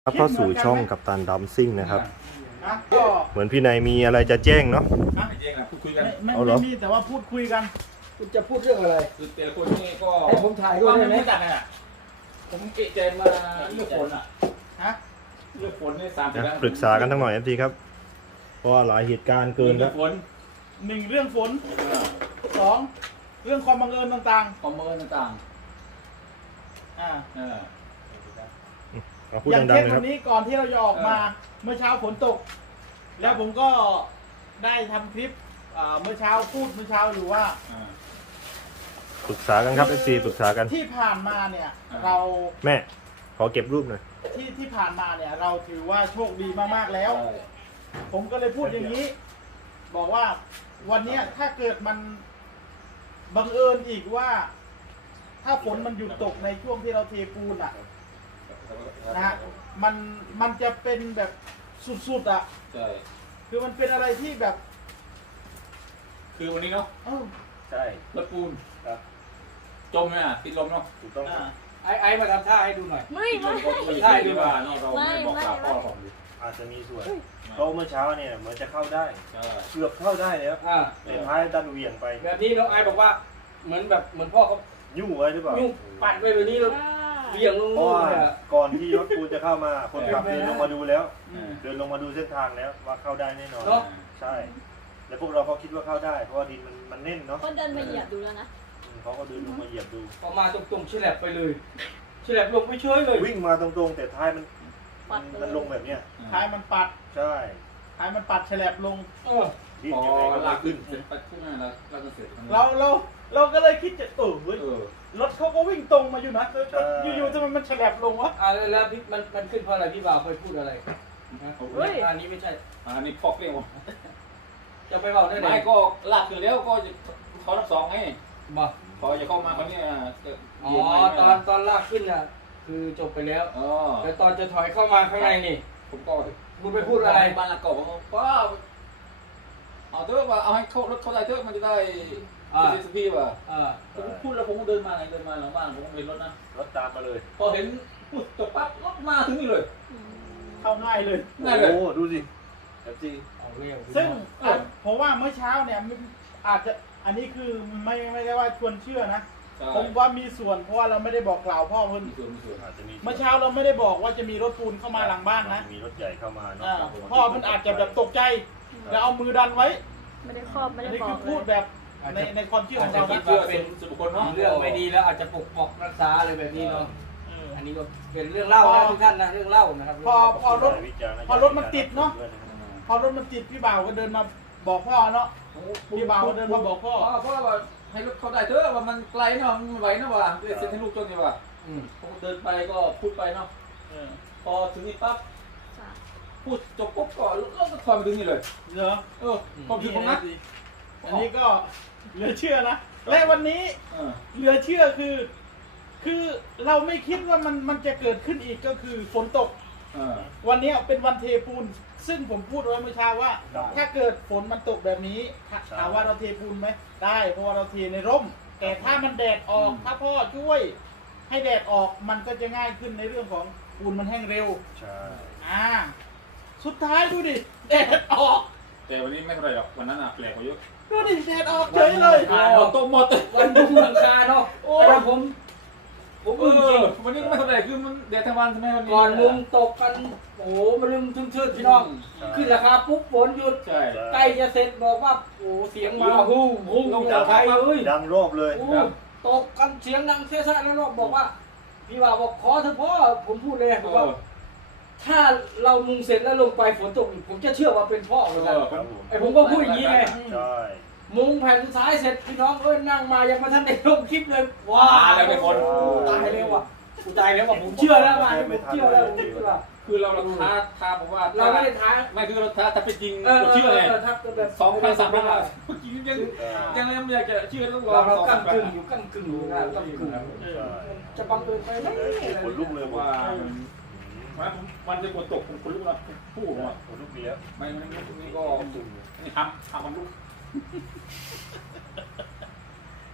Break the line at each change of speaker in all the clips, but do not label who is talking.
ครับเข้าสู่ช่องกัปตันดัมซิ่งนะครับ
ก็
เหมือนพี่นายมีอะไรจะแจ้งเนาะ
ไม่เองนะพูดคุยกัน
ไม่
เอาเหรอ
มีแต่ว่าพูดคุยกัน
คุณจะพูดเรื่องอะไร
คือแต่ละคนนี่ก็
ให้ผมถ่ายด้วยได้ไหม
ไม่จัดอ่ะผมเอะใจมาเรื่องฝนอ่ะ
ฮะ
เรื่องฝนนี่3 ปี
นะ
แล้ว
ปรึกษากันทั้งหน่อยทีครับเพราะว่าหลายเหตุการณ์เกิน
เรื่
แล้
อ
ว
งฝน
หนึ่งเรื่องฝนสองเรื่องความบังเอิญต่าง
คอมเมอร์ต่าง
ๆอ่า
ๆ
เอาพูด
อย่าง
ดัง
เช่
ๆ
น
เลยค
วั
รับ
นนี้ก่อนที่เราจะออกมาเมื่อเช้าฝนตก แล้วผมก็ได้ทำคลิปเมื่อเช้าพูดเมื่อเช้าอยู่ว่า
ปรึกษากันครับ FC ปรึกษากัน
ที่ผ่านมาเนี่ยเรา
แม่ขอเก็บรูปหน่อย
ที่ผ่านมาเนี่ยเราถือว่าโชคดีมากๆแล้ว ผมก็เลยพูดอย่างนี้ บอกว่าวันเนี้ยถ้าเกิดมันบังเอิญอีกว่า ถ้าฝนมันหยุดตกในช่วงที่เราเทปูนอ่ะนะฮะมันจะเป็นแบบสุดๆอ่ะ
ใช่
คือมันเป็นอะไรที่แบบ
คือวันนี้เนาะ
เออ
ใช่
รถปูน
ครับ
จมเนี่ยติดลมเนาะ
ถูกต้อง
อ่า
ไอ้มาทำท่าให้ดูหน่อย
ไม่
ติดล
ไม่
มก็ไม่ใช่ดีกว่าเนาะเราไม่บอกกล่าวพ่อผมดิ
อาจจะมีส่วนเพราะเมื่อเช้าเนี่ยเหมือนจะเข้าได้
ใช่
เกือบเข้าได้แล้ว
อ่า
แต่ท้ายดันเหวี่ยงไป
แบบนี้น้องไอ้บอกว่า เหมือนพ่อเขา
ยุ่งไว้หรือเปล่า
ยุ่งปัดไปแบบนี้แล้วเบี่ยงลง
เพราะว่า
เลยอะ
ก่อนที่รถปูนจะเข้ามาคนขับเดินลงมาดูแล้ว
อืม
เดินลงมาดูเส้นทางแล้วว่าเข้าได้แน่นอน
เนาะ
ใช่ แล้วพวกเราก็คิดว่าเข้าได้เพราะว่าดินมันแน่นเนาะ
ก็เดินมาเหยียบดูแล้วนะ
เขาก็เดินลงมาเหยียบดู
พอมาตรงๆฉลับไปเลยฉลับลงไปเฉยเลย
วิ่งมาตรงๆแต่ท้ายมัน
ปัดเลย
มันลงแบบเนี้ย
ท้ายมันปัด
ใช่
ท้ายมันปัดแฉลบลง
เออ
ดิ้น
พอ
ยังไงก็
ลา
ไม่
กขึ้
ขึ้
น
น
เสร็จไปขึ้นมาแล้วเราจะเสร็จ
เราก็เลยคิดจะเฮ้ย รถเขาก็วิ่งตรงมาอยู่นะอยู่ๆทำไมมันแฉลบลงวะ
แล้วพี่มันขึ้นเพราะอะไรพี่บ่าวเคยพูดอะไรนะ
เฮ้ย
อันนี้ไม่ใช่
อันนี้พอกเรียกว่า
จะไปบอกได้ไหน
ไม่ก็ลากขึ้นแล้วก็จะเขารับ2ไง
บอก
พอจะเข้ามาคนนี้
อ๋อตอนลากขึ้นน่ะคือจบไปแล้ว
อ๋อ
แต่ตอนจะถอยเข้ามาข้างในนี่
ผมก็
คุณไปพูดอะไร
บ้านละเก่าผมว่าเอาเถอะว่าเอาให้เขารถเขาได้เถอะมันจะได้สปีว่ะ ผมพูดแล้วผมก็เดินมาหลังบ้านผมเห็นรถนะ
รถตามมาเลย
พอเห็นปุ๊บจบปั๊บรถมาถึงนี่เลย
เข้าง่ายเลย
ง่ายเลย
โอ้ดูสิเอฟซี
เอาเร็ว
ซึ่งผมว่าเมื่อเช้าเนี่ยอาจจะอันนี้คือไม่ได้ว่าชวนเชื่อนะ ผมว่ามีส่วนเพราะว่าเราไม่ได้บอกกล่าวพ่อเพิ่น
มีส่วน
อาจจะมี
เมื่อเช้าเราไม่ได้บอกว่าจะมีรถปูนเข้ามาหลังบ้านนะ
มีรถใหญ่เข้ามาเนาะ
พ่อมันอาจจะแบบตกใจ แล้วเอามือดันไว้
ไม่ได้ครอบไม่
อัน
ได้
นี้
บอ
คื
ก
อ
เล
พูด
ย
แบบในความเชื่อของเรา
คิ
นะ
ดว่าเป็นส่วนบุคคลเนาะ
เรื่องไม่ดีแล้วอาจจะปกป้องรักษาอะไรแบบนี้เนาะ
เออ
อันนี้ก็เป็นเรื่องเล่านะทุกท่านนะเรื่องเล่านะครับ
พอรถมันติดเนาะ พอรถมันติดพี่บ่าวก็เดินมาบอกพ่อเนาะ พี่บ่าวเดินมาบอกพ่อ
เพราะว่าให้รถเขาได้เถอะว่ามันไกลเนาะมันไหวเนาะว่ะเซ็นให้ลูกจนนี่ว่ะ
อืม
ผมเดินไปก็พูดไปเนาะพอถึงนี่ปั๊บพูดจบปุ๊บก็รถก็ถอยมาถึงนี่เลย
เหรอ
ความคิดผมนะ
อันนี้ก็เหลือเชื่อนะ และวันนี้เหลือเชื่อคือเราไม่คิดว่ามันจะเกิดขึ้นอีกก็คือฝนตก วันนี้เป็นวันเทปูน ซึ่งผมพูดไว้เมื่อเช้าว่า ถ้าเกิดฝนมันตกแบบนี้ถามว่าเราเทปูนไหมได้เพราะว่าเราเทในร่ม แต่ถ้ามันแดดออกถ้าพ่อช่วย ให้แดดออกมันก็จะง่ายขึ้นในเรื่องของปูนมันแห้งเร็ว
ใช่
สุดท้ายดูดิแดดออก
แต่วันนี้ไม่เท่าไรหรอกวันนั้นแปลกกว่าเยอะ
ดูดิแดดออกเฉยเลย
ตกหมด
วันบุ้งหลังคาเนาะแต่ผมอึ้งจริง
วันนี้ไม่เท่าไรคือมันแดดทั้งวันใช่ไหมวันนี้
ก่อนมุงตกกันโอ้โหมันลืมชื่นพี่น้องขึ้นราคาปุ๊บฝนหยุด
ใช่
ใกล้จะเสร็จบอกว่าโอ้เสียงมาฮู้ฮู้ลงไทยเลย
ดังรอบเลย
โอ้ตกกันเสียงดังเสียสะแล้วบอกว่าพี่บ่าวบอกขอเถอะพ่อผมพูดเลยบอกว่าถ้าเรามุงเสร็จแล้วลงไปฝนตกผมจะเชื่อว่าเป็นพ่อเหมือนกัน
ครับผม
ไอผมก็พูดอย่างนี้ไง
ใช่
มุงแผ่นสุดท้ายเสร็จพี่น้องนั่งมายังมาทันได้ลงคลิปเลยว้า
แล้วเป็นคน
ตายแล้วว่ะกูตายแล้วว่ะผมเชื่อแล้วมาผมเชื่อแล้วผมเชื่อ
คือเราท้าผมว่า
เราไม่ได้ท้า
ไม่คือเราท้าแต่เป็นจริงเราเชื่อไง
ถ้าแบบ
2,000-3,000จริงยังไม่อยากจะเชื่อต้องรอ
เรากั้งกึ่งอยู่กั้งกึ่งอยู่นะกั้งกึ่งจะบังเอิญไปไหม
คนลุกเลยผม
ว่ามันจะฝนตกผมคนลุกนะผู้ผมอ่ะ
คนลุกเลี้ย
ไม่นี่ก็นี่ทำมันลุก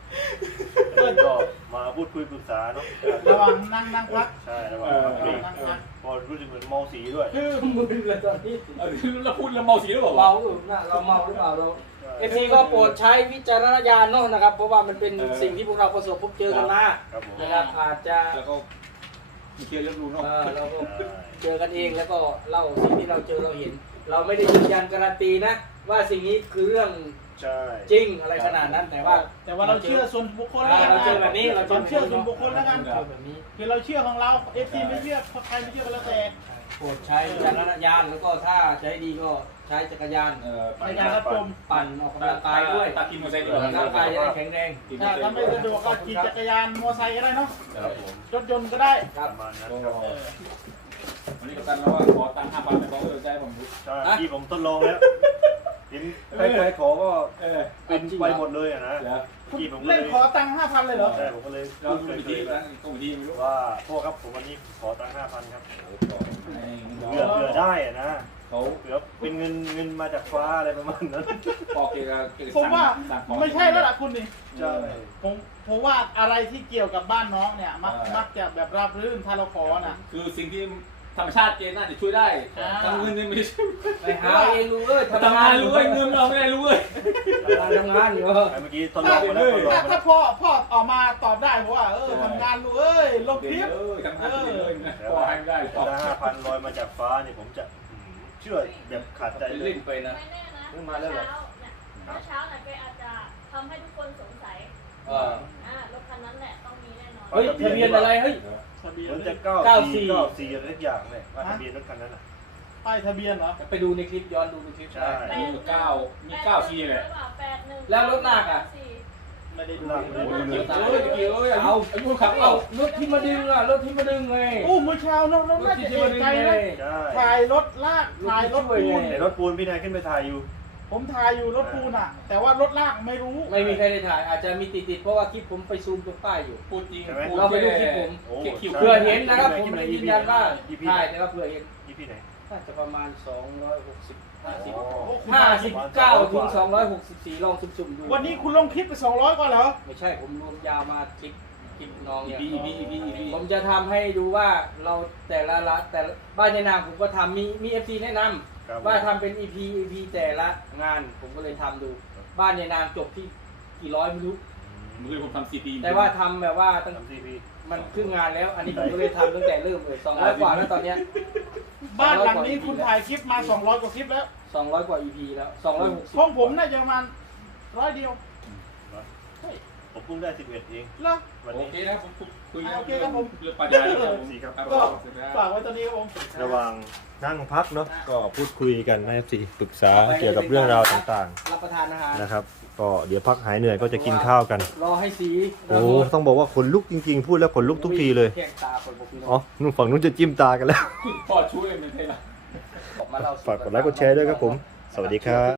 ก็มาพูดคุยปรึกษาเนาะ
ระหว่างนั่งพัก
ใช่ระหว่างทำเพลง
นั่งพัก
พอรู้สึกเหมือนเมาสีด้วย
คือ
มึนเลยตอนนี้
เราพูดเราเมาสีหรือเปล่า
เมาเราเมาหรือเปล่าเราเอฟซีก็โปรดใช้วิจารณญาณเนาะนะครับ เพราะว่ามันเป็นสิ่งที่พวกเราประสบพบเจอกันมา
ครับผม
นะครับอาจจะ
แล้วก็มีเคลียร์เรื่องรูนเนาะ
เราก็เจอกันเองแล้วก็เล่าสิ่งที่เราเจอเราเห็น เราไม่ได้ยืนยันการันตีนะ ว่าสิ่งนี้คือเรื่อง
ใช่
จริงอะไรขนาดนั้นแต่ว่า
แต่ว่าเราเชื่อส่วนบุคคลแล้วกัน
เราเจอแบบนี้เรา
เชื่อส่วนบุคคลแล้วกัน
เจอแบบนี้
คือเราเชื่อของเราเอฟซีไม่เชื่อใครไม่เชื่อก็แล้วแต่
โปรดใช้วิจารณญาณแล้วก็ถ้าใช้ดีก็ใช้จักรยาน
ในการรับชม
ปั่นออกกำลังกายด้วย
ตากินมาใส่ดีกว่า
ร่างกายจะได้แข็งแรง
ถ้าไม่สะดวกก็ขี่จักรยานมอเตอร์ไซค์ก็ได้เนาะ
ครับผม
รถยนต์ก็ได้
ประมาณนั้นครับ
วันนี้กัปตันแล้วว่าขอตังค์5,000ไปขอใจผมดู
ใช่ที่ผมทดลองแล้วเห็นใครๆขอก็เป็นไปหมดเลยอะนะ
แล้ว
ที่ผมก็
เล่น
เลย
ขอตังค์5,000เลยเหรอ
ใช่ผมก็เลย
เรา
พูด
ดู
เค
วิธี
ยๆ
นั้นก็วิธีไม่รู้
ว่าพ่อครับผมวันนี้ขอตังค์5,000ครับ
เพื่
เผื่อได้อะนะ
เขา
เผื่อเป็นเงินมาจากฟ้าอะไรประมาณนั้น
พอเกย์
ผมว่าไม่ใช่แล้วล่ะคุณนี่
ใช่
ผมว่าอะไรที่เกี่ยวกับบ้านน้องเนี่ยมักจะแบบราบรื่นถ้าเราขอน่ะ
คือสิ่งที่ธรรมชาติเกณฑ์น่าจะช่วยได้ทำเงินไม่ได้ช่วย
ไปหาเองรู้เอ้ย
ทำงานรู้เว้ยเงินเราไม่ได้รู้เว้ย
ทำงานอยู่
เมื่อกี้ทดลองมาแล้วทดลองมา
ถ้า
แล้ว
พ่อออกมาตอบได้เพราะว่าทำงานลูกเอ้ยลงคลิป
ทำงานเลยพอให้ไม่ได้
ถ้า5,000ลอยมาจากฟ้าเนี่ยผมจะเชื่อแบบขาดใจเลย
เล่นไปนะ
ไม่แน่นะ
เพิ่งมาแล้วเหรอ
เมื่อเช้าน่ะแกอาจจะทำให้ทุกคนสงสัยรถคันนั้นแหละต้องมีแน่นอน
เฮ้ยทะเบียนอะไรเฮ้ย
ทะเบียน
เหมือนจะ
94
94อะไรสักอย่างเลยว่าทะเบียนรถคันนั้นอ่ะ
ป้ายทะเบียนเหรอ
ไปดูในคลิปย้อนดูในคลิป
ใช่
มี9 ทีแหละ
แล้วรถลากอ่ะ
ไม่ได้ดู
ลาก
เล
เลย
ย
เอาอายุขับเอา
รถที่มาดึงอ่ะรถที่มาดึงไง
โอ้เมื่อเช้าน้องน่าจะเอกใจนะ
ใช่
ถ่ายรถลากถ่ายรถปูน
ในรถปูนพี่นายขึ้นไปถ่ายอยู่
ผมถ่ายอยู่รถปูนอ่ะ แต่ว่ารถลากไม่รู้
ไม่มีใครได้ถ่ายอาจจะมีติดเพราะว่าคลิปผมไปซูมตรงป้ายอยู่
พูดจริง
เราไปดูคลิปผม
โอ้
คิว
เพื่อเห็นนะครับผมไม่ได้ยืนยันว่าใช่แต่ว่าเพื่อเห็น
ที่พี่ไหน
น่าจะประมาณ260 50
อ๋อ
59ถึง264ลองสุ่มๆดู
วันนี้คุณลงคลิปไป200กว่าแล้ว
ไม่ใช่ผมรวมยาวมาคลิปน้องเนี่ย
อีพี
ผมจะทำให้ดูว่าเราแต่ละบ้านในนามผมก็ทำมีFC แนะนำ
ครับ
ว่าทำเป็น EP แต่ละงานผมก็เลยทำดู บ้านในนามจบที่กี่ร้อยไม่รู้
มือผมทำ CP
แต่ว่าทำแบบว่าตั้ง
ทำซีพี
มันครึ่งงานแล้ว อันนี้ผมก็เลยทำตั้งแต่เริ่มเลย200กว่าแล้วตอนเนี้ย
บ้านหลังนี้คุณถ่ายคลิปมา200กว่าคลิปแล้ว
200กว่า EP แล้ว260
ของผมน่าจะประมาณ100เดียว
ผมเพิ่งได้11เอง
แล้ว
วัน
โอ
นี้
เคนะผมคุย
โอเคครับผม
เรื่องปัญญาครับผม
ก็ฝากไว้ตอนนี้ครับผม
ระหว่างนั่งพักเนาะก็พูดคุยกันนะสิปรึกษาเกี่ยวกับเรื่องราวต่าง
รับประทานอาหาร
ๆนะครับ ก็เดี๋ยวพักหายเหนื่อยก็จะกินข้าวกัน
รอให้สี
โอ้ต้องบอกว่าขนลุกจริงๆ พูดแล้วขนลุกทุกทีเลย
แข้งตาคนบอกพี่น้
อ๋อนู่นฝั่งนู้นจะจิ้มตากันแล้ว
พ่อช่วยไม่ใช่หรอ
ออกมาเล่าสู่
ฝากกดไลค์กดแชร์ด้วยครับผม สวัสดีครับ